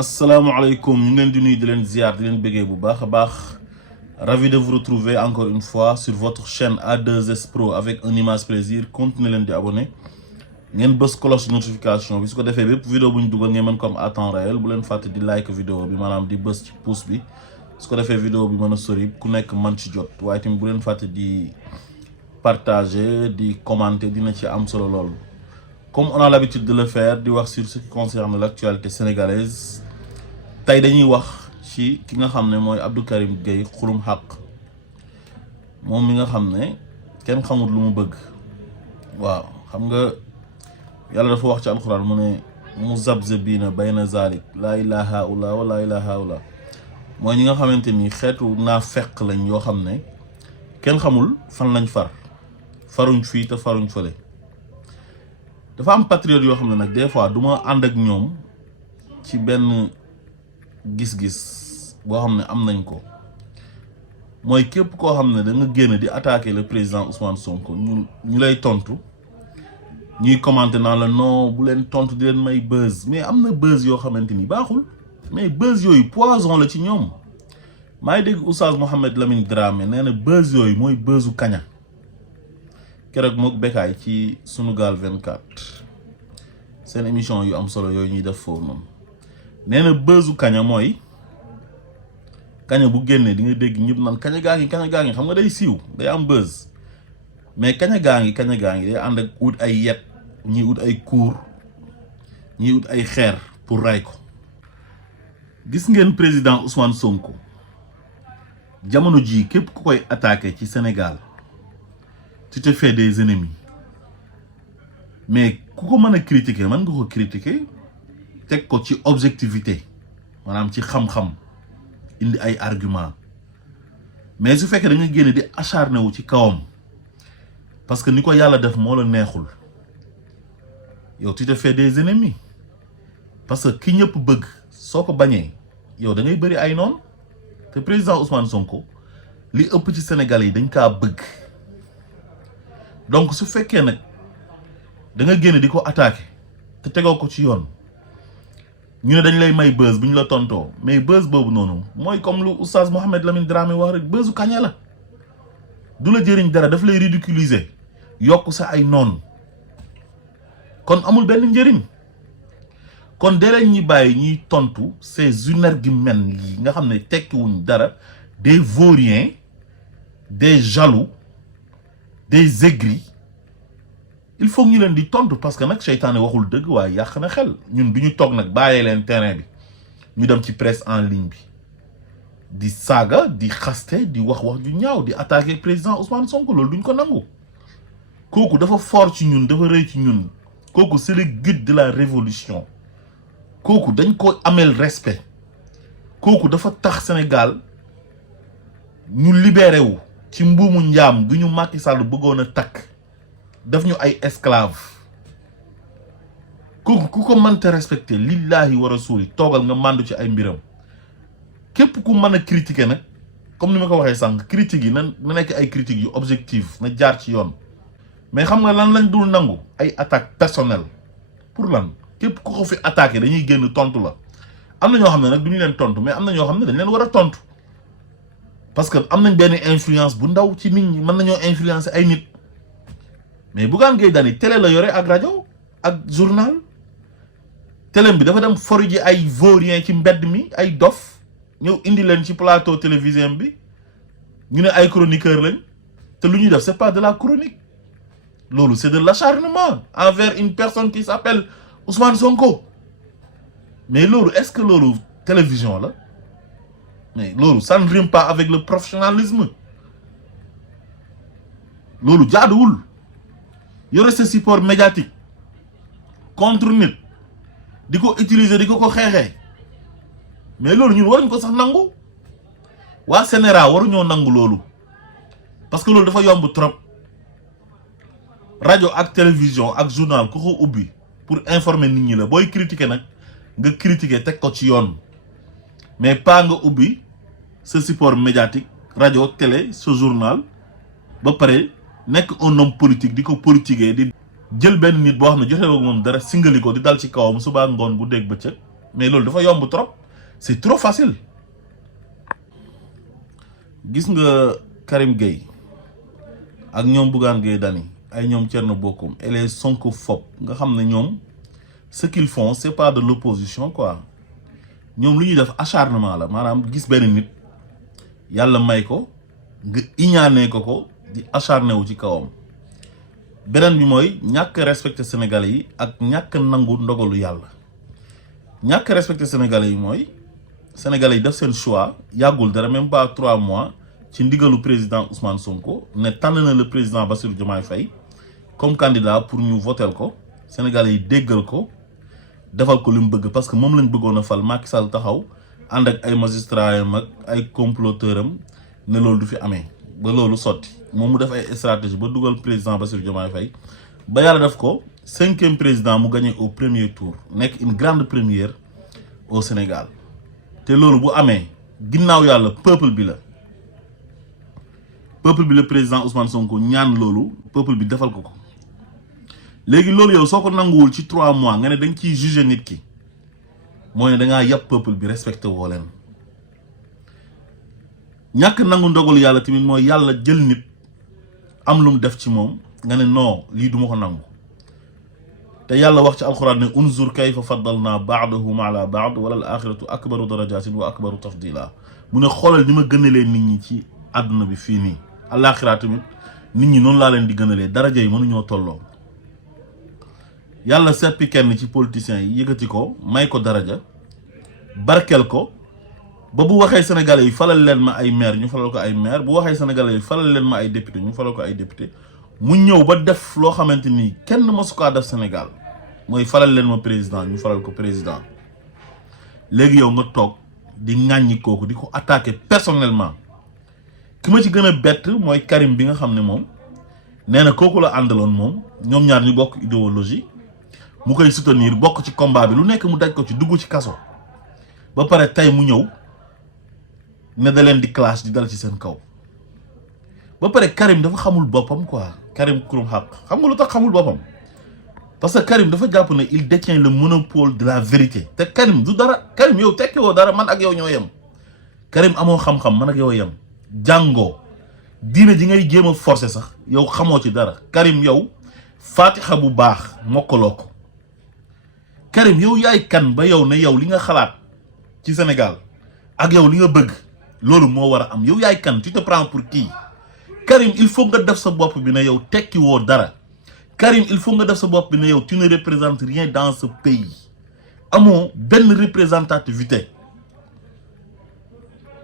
asalaamaaleykum ñu ngi leen di nuyu di leen ziar di leen bëggee bu baax a baax ravi de vous retrouver encore une fois sur votre chaîne A2S Pro avec un immense plaisir continuez leen di abonné ngeen bës cloche notification bi su ko defee bépp vidéo bu ñu dugal ngeen mën ko am à temps réel bu leen fàtte di like vidéo bi maanaam di bës ci pouce bi su ko defee vidéo bi mën a sori ku nekk man ci jot waaye tamit bu leen fàtte di partager di commenter dina ci am solo lool. Comme on a l'habitude de le faire di wax sur ce qui concerne l'actualité sénégalaise tey dañuy wax ci ki nga xam ne mooy Abdou Karim Gueye Xurum Xaq moom mi nga xam ne kenn xamul lu mu bëgg waaw xam nga yàlla dafa wax ci alxuraan mu ne muzabzabiina bayna zalik laa ilaaha illa wa laa ilaaha illa mooy ñi nga xamante ni xeetu naa fekk lañ yoo xam ne kenn xamul fan lañ faruñ fii te faruñ fële. dafa am patriote yoo xam ne nag des fois du ma ànd ak ñoom ci benn gis-gis boo xam ne am nañ ko mooy képp koo xam ne da nga génn di attaquer le président Ousmane Sonko ñu lay tontu ñuy commenter naan la non bu leen tontu di leen may buzz mais am na buzz yoo xamante ni baaxul mais buzz yooyu poison la ci ñoom maa ngi dégg Oustaz Mohamed Lamine Dramé nee na buzz yooyu mooy buzzu kaña. keroog mook Bécaye ci Sunugal 24 seen émission yu am solo yooyu ñuy def foofu noonu nee na bëzu kaña mooy kaña bu génnee di nga dégg ñëpp naan kaña gaa ngi xam nga day siiw day am buzz mais kaña gaa ngi day ànd ak ut ay yet ñi ut ay kuur ñi ut ay xeer pour ray ko. gis ngeen président Ousmane Sonko jamono ji képp ku koy attaqué ci Sénégal tu te fais des ennemis mais ku ko mën a critiquer mën nga ko critiquer teg ko ci objectivité maanaam ci xam-xam indi ay argument mais su fekkee da nga génne di acharné wu ci kawam parce que ni ko yàlla def moo la neexul yow tu te fais des ennemis parce que ki ñëpp bëgg soo ko bañee yow da ngay bëri ay noon te président Ousmane Sonko li ëpp ci Sénégalais yi dañ kaa bëgg. donc su fekkee nag da nga génn di ko attaquer te tegoo ko ci yoon ñu ne dañ lay may buzz bu ñu la tontoo mais buzz boobu noonu mooy comme lu oustaz Mohamed Lamine Dramé wax rek buzzu kaña la du la jëriñ dara daf lay ridiculiser yokk sa ay noon kon amul benn njëriñ kon dee leen ñi bàyyi ñuy tontu ces énergumènes yi nga xam ne tekkiwuñ dara des vauriens des jaloux des aigris il faut ñu leen di tontu parce que nag seytaane waxul dëgg waaye yàq na xel ñun du ñu toog nag bàyyee leen terrain bi ñu dem ci presse en ligne bi di saaga di xaste di wax ju ñaaw di attaquer président Ousmane Sonko loolu duñ ko nangu kooku dafa fort ci ñun dafa rëy ci ñun kooku c'est le guide de la révolution kooku dañ ko amel respect kooku dafa tax Sénégal ñu libéré wu ci mbuumu njaam gi ñu Macky Sall bëggoon a takk daf ñu ay esclave kooku ku ko mënta respecté lillahi wa rasuli toogal nga màndu ci ay mbiram képp ku mën a critiquer nag comme ni ma ko waxee sànq critiques yi na nekk ay critiques yu objectif na jaar ci yoon mais xam nga lan lañ dul nangu ay attaque personnelle pour lan képp ku ko fi attaqué dañuy génn tontu la am na ñoo xam ne nag du ñu leen tontu mais am na ñoo xam ne dañ leen war a tontu parce que am nañ benn influence bu ndaw ci nit ñi mën nañoo influencer ay nit mais Bougane Gueye Dany télé la yore ak rajo ak journal télé bi dafa dem foru ji ay vaurien ci mbedd mi ay dof ñëw indi leen ci plateau télévisé bi ñu ne ay chroniqueur lañ te lu ñuy def c'est pas de la chronique loolu c'est de l'acharnement envers une personne qui s'appelle Ousmane Sonko mais loolu est-ce que loolu télévision la mais loolu ça ne rime pas avec le professionnalisme loolu jaaduwul yore sa support médiatique contre nit di ko utiliser di ko xeexee mais loolu ñun waruñ ko sax nangu waa Sénégal waruñoo nangu loolu parce que loolu dafa yomb trop rajo ak télévision ak journal ku ko ubbi pour informer nit ñi la booy critiquer nag nga critiquer teg ko ci yoon mais pas nga ubbi sa support médiatique rajo télé sa journal ba pare nekk un homme politique di ko politiquer di jël benn nit boo xam ne joxe ak moom dara singali ko di dal ci kawam suba ngoon bu dégg bëccëg mais loolu dafa yomb trop c'est trop facile. gis nga Karim Gueye ak ñoom Bougane Gueye Dany ay ñoom Thierno Bocoum et les sonkophobes nga xam ne ñoom ce qu'ils font c'est pas de l'opposition quoi. ñoom lu ñuy def acharnement la maanaam gis benn nit yàlla may ko nga iñaanee ko di acharné wu ci kawam. beneen bi mooy ñàkk respecté sénégalais yi ak ñàkk nangu ndogalu yàlla. ñàkk respecté sénégalais yi mooy sénégalais yi def seen choix yàggul dara même pas 3 mois ci ndigalu président Ousmane Sonko ne tànn na le président Bassirou Diomaye Faye comme candidat pour ñu votel ko sénégalais yi déggal ko defal ko li mu bëgg parce que moom lañ bëggoon a fal Macky Sall taxaw ànd ak ay magistrats am ak ay comploteurs am ne loolu du fi amee ba loolu sotti moom mu def ay stratégie ba dugal président Bassirou Diomaye Faye ba yàlla def ko 5e président mu gagné au premier tour nekk une grande première au Sénégal te loolu bu amee ginnaaw yàlla peuple bi la président Ousmane Sonko ñaan loolu peuple bi defal ko ko. léegi loolu yow soo ko nanguwul ci 3 mois nga ne da nga ciy juger nit ki mooy ne da ngaa yàpp peuple bi respecté woo leen. ñàkk nangu ndogalu yàlla tamit mooy yàlla jël nit am lu mu def ci moom nga ne non lii duma ko nangu te yàlla wax ci alxuraan ne unzur kayfa faddalna ba'dahum ala ba'd wala al axiratu akbaru darajatin wa akbaru tafdila mu ne xoolal ni ma gënalee nit ñi ci àdduna bi fii nii alaxira tamit nit ñi noonu laa leen di gënalee daraja yi mënuñoo tolloo. yàlla seppi kenn ci politiciens yi yëkkati ko may ko daraja barkel ko ba bu waxee sénégalais yi falal leen ma ay maire ñu falal ko ay maire bu waxee sénégalais yi falal leen ma ay député ñu falal ko ay député mu ñëw ba def loo xamante ni kenn mësu kaa def Sénégal mooy falal leen ma président ñu falal ko président. léegi yow nga toog di ŋàññi kooku di ko attaquer personnellement ki ma ci gën a bett mooy Karim bi nga xam ne moom nee na kooku la àndaloon moom ñoom ñaar ñu bokk idéologie mu koy soutenir bokk ci combat bi lu nekk mu daj ko ci dugg ci kaso ba pare tey mu ñëw ne da leen di clash di dal ci seen kaw ba pare Karim dafa xamul boppam quoi. Karim Xurum Xaq xam nga lu tax xamul boppam parce que Karim dafa jàpp ne il détient le monopole de la vérité te Karim du dara. Karim yow tekki woo dara man ak yow ñoo yem. Karim amoo xam-xam man ak yow yem jàngoo diine ji ngay jéem a forcer sax yow xamoo ci dara. Karim yow fatiha bu baax mokkaloo ko. Karim yow yaay kan ba yow ne yow li nga xalaat ci Sénégal ak yow li nga bëgg loolu moo war a am yow yaay kan tu te prends pour qui. Karim il faut nga def sa bopp bi ne yow tekki woo dara. Karim il faut nga def sa bopp bi ne yow tu ne représentes rien dans ce pays amoo benn représentativité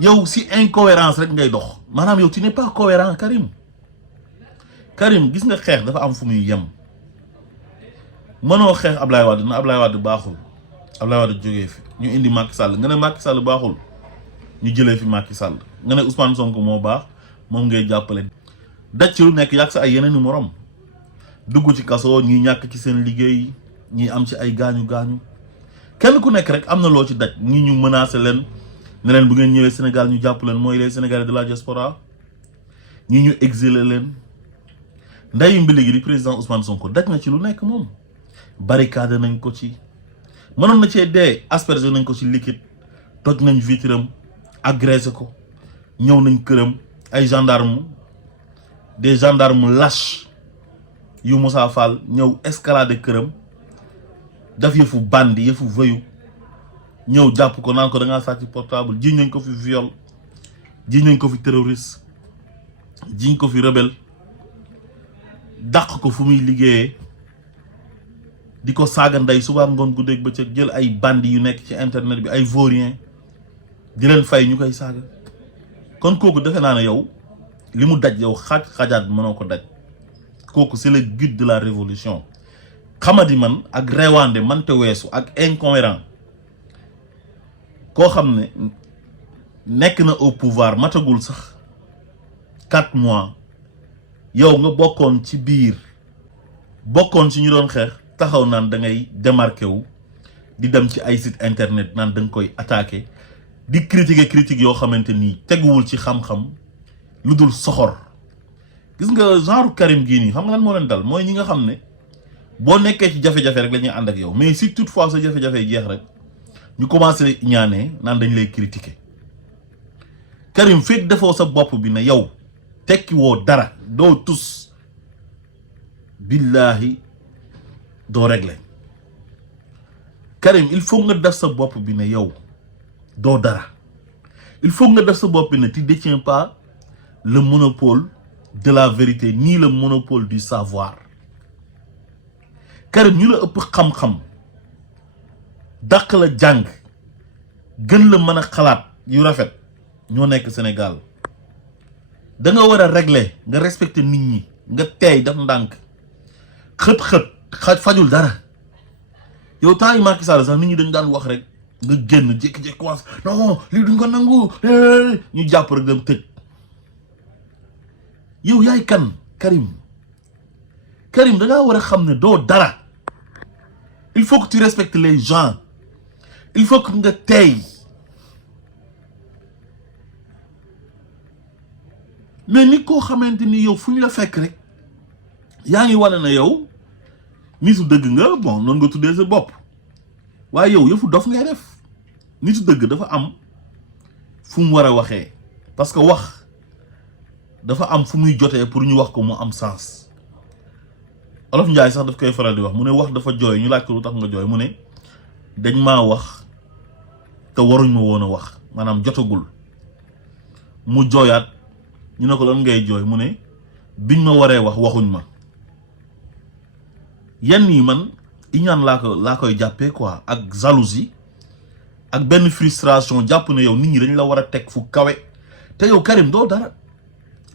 yow si incohérence rek ngay dox maanaam yow tu n'es pas cohérent Karim. Karim gis nga xeex dafa am fu muy yem mënoo xeex Ablaye Wade na Ablaye Wade baaxul Ablaye Wade jógee fi ñu indi Macky Sall nga ne Macky Sall baaxul ñu jëlee fi Macky Sall nga ne Ousmane Sonko moo baax moom ngay jàppale. daj ci lu nekk yàgg sa ay yeneen i morom dugg ci kaso ñi ñàkk ci seen liggéey ñi am ci ay gaañu gaañu kenn ku nekk rek am na loo ci daj ñi ñu menacé leen ne leen bu ngeen ñëwee Sénégal ñu jàpp leen mooy les Sénégalais de la diaspora ñi ñu exilé leen. ndeyu mbili gi di président Ousmane Sonko daj na ci lu nekk moom barricade nañ ko ci mënoon na cee dee aspergé nañ ko ci liquide toj nañ vitram agressé ko ñëw nañ këram ay gendarme des gendarmes lâches yu Moussa Fall ñëw escalader këram daf yëfu bandi yëfu vëyu ñëw jàpp ko naan ko da ngaa sàcc portable jiñ nañ ko fi viol jiñ nañ ko fi terroriste jiñ ko fi rebelle dàq ko fu muy liggéeyee di ko saaga ndey suba ngoon guddeeg bëccëg jël ay bandi yu nekk ci internet bi ay vaurien di leen fay ñu koy saaga kon kooku defe naa ne yow li mu daj yow xajaat mënoo ko daj kooku c'est le guide de la révolution xamadi man ak reewande mante weesu ak incohérent koo xam ne nekk na au pouvoir matagul sax 4 mois yow nga bokkoon ci biir bokkoon ci ñu doon xeex taxaw naan da ngay démarqué wu di dem ci ay site internet naan da nga koy attaqué di critique yoo xamante ni teguwul ci xam-xam lu dul soxor. gis nga genre Karim gii nii xam nga lan moo leen dal mooy ñi nga xam ne boo nekkee ci jafe-jafe rek la ñuy ànd ak yow mais si toutefois sa jafe-jafe jeex rek ñu commencé ñaané nan dañ lay critiquer Karim fekk defoo sa bopp bi ne yow tekki woo dara doo tus billahi doo régler Karim il faut nga def sa bopp bi ne yow doo dara il faut nga def sa bopp bi ne tu détiens pas le monopole de la vérité ni le monopole du savoir Karim ñu la ëpp xam-xam dàq la jàng gën la mën a xalaat yu rafet ñoo nekk Sénégal da nga war a régler nga respecter nit ñi nga teey def ndànk xët fajul dara yow temps yi Macky Sall sax nit ñi dañ daan wax rek nga génn jékki-jékki commencé non lii duñ ko nangu ñu jàpp rek dem tëj yow yaay kan Karim da ngaa war a xam ne doo dara il faut que tu respectes les gens il faut que nga teey mais nit koo xamante ni yow fu ñu la fekk rek yaa ngi wane na yow nitu dëgg nga bon noonu nga tuddee sa bopp waaye yow yëfu dof ngay def nitu dëgg dafa am fu mu war a waxee parce que wax dafa am fu muy jotee pour ñu wax ko mu am sens Olof Njaay sax daf koy faral di wax mu ne wax dafa jooy ñu laaj ko lu tax nga jooy mu ne dañ maa wax te waruñ ma woon a wax maanaam jotagul mu jooyaat ñu ne ko lan ngay jooy mu ne biñ ma waree wax waxuñ ma yenn yi man iñaan laa koy jàppee quoi ak jalousie ak benn frustration jàpp ne yow nit ñi dañ la war a teg fu kawe te yow Karim doo dara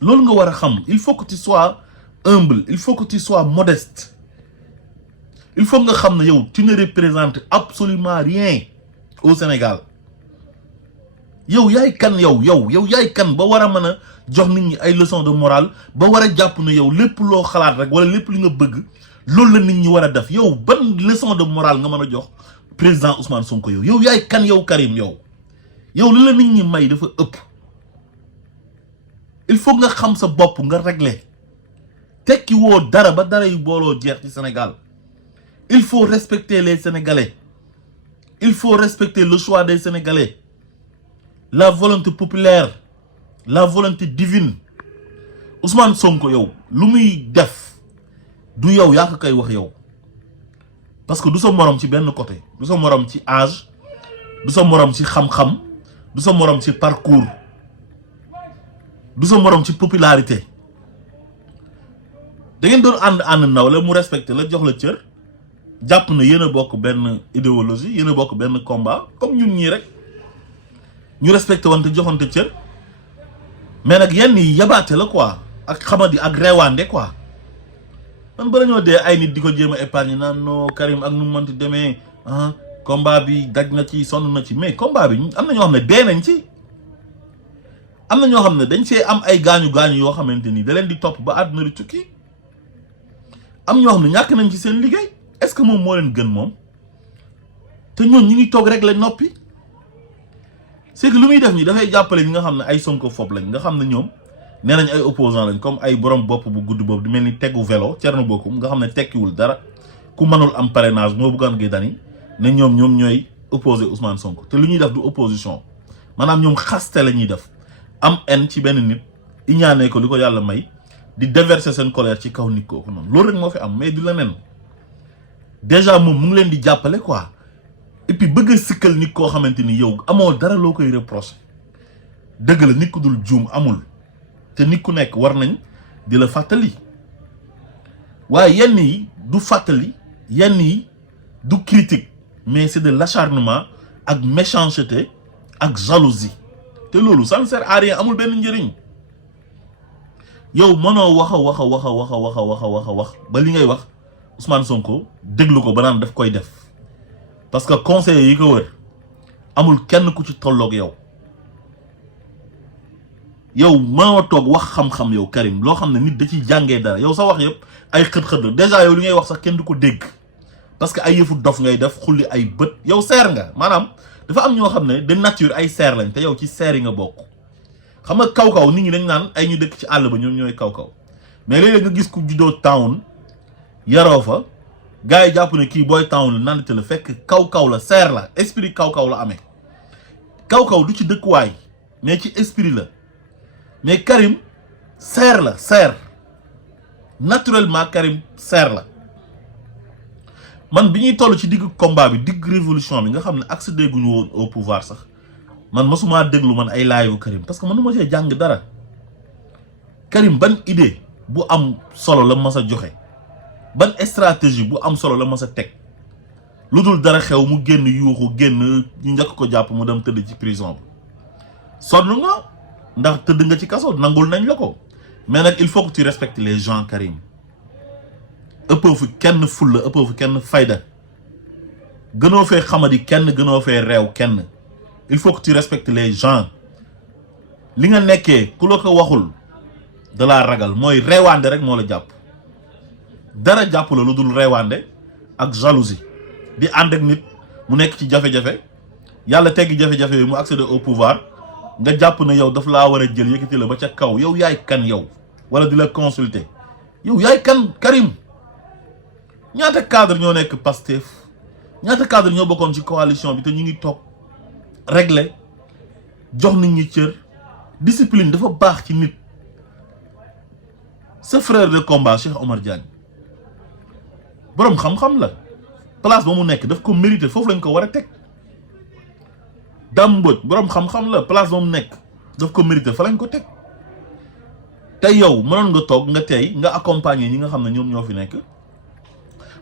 loolu nga war a xam il faut que tu sois humble il faut que tu sois modeste il faut nga xam ne yow tu ne représentes absolument rien au Sénégal yow yaay kan yow yaay kan ba war a mën a jox nit ñi ay leçons de morale ba war a jàpp ne yow lépp loo xalaat rek wala lépp li nga bëgg loolu la nit ñi war a def yow ban leçon de morale nga mën a jox président Ousmane Sonko yow yaay kan yow Karim yow li la nit ñi may dafa ëpp il faut nga xam sa bopp nga régler tekki woo dara ba dara yu booloo jeex ci Sénégal il faut respecter les Sénégalais il faut respecter le choix des Sénégalais la volonté populaire la volonté divine Ousmane Sonko yow lu muy def du yow yaa ko koy wax yow parce que du sa morom ci benn côté du sa morom ci âge du sa morom ci xam-xam du sa morom ci parcours du sa morom ci popularité da ngeen doon ànd ndaw la mu respecté la jox la cër jàpp na yéen a bokk benn idéologie yéen a bokk benn combat comme ñun ñii rek ñu respecté wante joxante cër mais nag yenn yi yabaate la quoi ak xamadi ak reewaande quoi man bala ñoo dee ay nit di ko jéem a épargne naan non Karim ak nu mu mënti demee combat bi daj na ci sonn na ci mais combat bi am na ñoo xam ne dee nañ ci am na ñoo xam ne dañ see am ay gaañu yoo xamante ni da leen di topp ba àdduna di tukki am ñoo xam ne ñàkk nañ ci seen liggéey est-ce que moom moo leen gën moom te ñoon ñi ngi toog rek la noppi c'est que lu muy def nii dafay jàppale ñi nga xam ne ay sonkophobe lañ nga xam ne ñoom nee nañ ay opposant lañ comme ay borom bopp bu gudd boobu di mel ni tegu vélo Thierno Bocoum nga xam ne tekkiwul dara ku mënul am parrainage moo bëggoon gi dani ne ñoom ñooy opposé Ousmane Sonko te lu ñuy def du opposition maanaam ñoom xaste la ñuy def am en ci benn nit iñaanee ko li ko yàlla may di déverser seen colère ci kaw nit kooku noonu loolu rek moo fi am mais du leneen déjà moom mu ngi leen di jàppale quoi et puis bëgg a sikkal nit koo xamante ni yow amoo dara loo koy reprocher dëgg la nit ku dul juum amul te nit ku nekk war nañ di la fàttali waaye yenn yi du fàttali yenn yi du critique mais c'est de l'acharnement ak méchanceté ak jalousie te loolu ça ne sert à rien amul benn njëriñ yow mënoo wax ba li ngay wax Ousmane Sonko déglu ko ba naan daf koy def parce que conseillers yi ko wër amul kenn ku ci tolloog yow mënoo toog wax xam-xam yow Karim loo xam ne nit da ciy jàngee dara yow sa wax yëpp ay xët-xët la déjà yow li ngay wax sax kenn du ko dégg parce que ay yëfu dof ngay def xulli ay bët yow seer nga maanaam dafa am ñoo xam ne de nature ay seer lañ te yow ci seer yi nga bokk xam nga kaw-kaw nit ñi dañ naan ay ñu dëkk ci àll ba ñoom ñooy kaw-kaw mais léeg-léeg nga gis ku juddoo town yaroo fa gars yi jàpp ne kii Boy Town la nandite la fekk kaw-kaw la seer la esprit kaw-kaw la amee kaw-kaw du ci dëkkuwaay mais ci esprit la mais Karim seer la seer naturellement Karim seer la man bi ñuy toll ci digg combat bi digg révolution bi nga xam ne accédé guñu woon au pouvoir sax man masumaa déglu man ay live Karim parce que man nu ma see jàng dara Karim ban idée bu am solo la mas a joxe ban stratégie bu am solo la mas a teg lu dul dara xew mu génn yuuxu génn ñu njëkk ko jàpp mu dem tëdd ci prison bi sonn nga ndax tëdd nga ci kaso nangul nañ la ko mais nag il faut que tu respectes les gens Karim ëppoo fi kenn fulla ëppoo fi kenn fayda gënoo fee xamadi kenn gënoo fee réew kenn il faut que tu respectes les gens li nga nekkee ku la ko waxul da laa ragal mooy reewaande rek moo la jàpp dara jàpp la lu dul reewaande ak jalousie di ànd ak nit mu nekk ci jafe-jafe yàlla teggi jafe-jafe yi mu accéder au pouvoir nga jàpp ne yow daf laa war a jël yëkkati la ba ca kaw yow yaay kan yow wala di la consulter yow yaay kan Karim ñaata cadre ñoo nekk Pastef ñaata cadre ñoo bokkoon ci coalition bi te ñu ngi toog régler jox nit ñi cër discipline dafa baax ci nit sa frère de combat Cheikh Omar Diagne boroom xam-xam la place ba mu nekk daf ko mérité foofu lañ ko war a teg Dame Mbodj boroom xam-xam la place ba mu nekk daf ko mérité fa lañ ko teg tey yow mënoon nga toog nga tey nga accompagner ñi nga xam ne ñoom ñoo fi nekk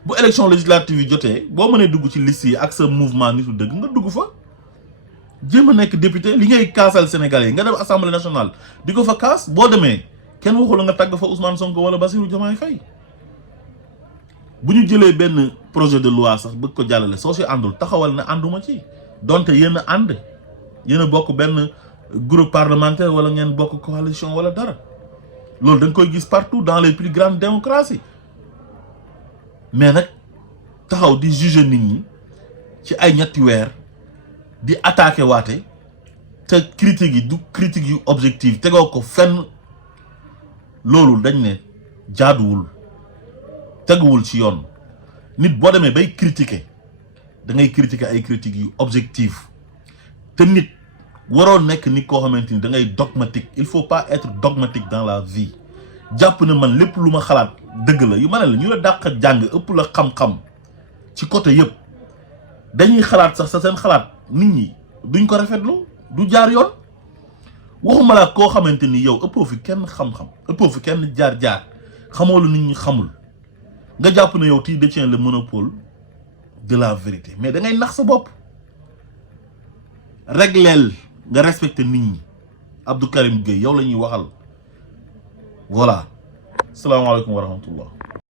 bu élection législative yi jotee boo mënee dugg ci liste yi ak sa mouvement nitu dëgg nga dugg fa jéem a nekk député li ngay kaasal Sénégalais yi nga dem assemblée nationale di ko fa kaas boo demee kenn waxu la nga tàgg fa Ousmane Sonko wala Bassirou Diomaye Faye bu ñu jëlee benn projet de loi sax bëgg ko jàllale soo si àndul taxawal ne ànduma ci donte yéen a ànd yéen a bokk benn groupe parlementaire wala ngeen bokk coalition wala dara loolu da nga koy gis partout dans les plus grandes démocraties mais nag taxaw di juger nit ñi ci ay ñetti weer di attaquer waate te critiques yi du critiques yu objectif tegoo ko fenn loolu dañ ne jaaduwul teguwul ci yoon nit boo demee bay critiquer da ngay critiquer ay critiques yu objectif te nit waroo nekk nit koo xamante ni da ngay dogmatique il faut pas être dogmatique dans la vie jàpp ne man lépp lu ma xalaat dëgg la yu ma ne la ñu la dàq jàng ëpp la xam-xam ci côté yëpp dañuy xalaat sax sa seen xalaat nit ñi duñ ko rafetlu du jaar yoon waxuma la koo xamante ni yow ëppoo fi kenn xam-xam ëppoo fi kenn jaar-jaar xamoo lu nit ñi xamul nga jàpp ne yow tu détiens le monopole de la vérité mais da ngay nax sa bopp régleel nga respecté nit ñi Abdou Karim Gueye yow la ñuy waxal voilà salaamaaleykum wa rahmatullah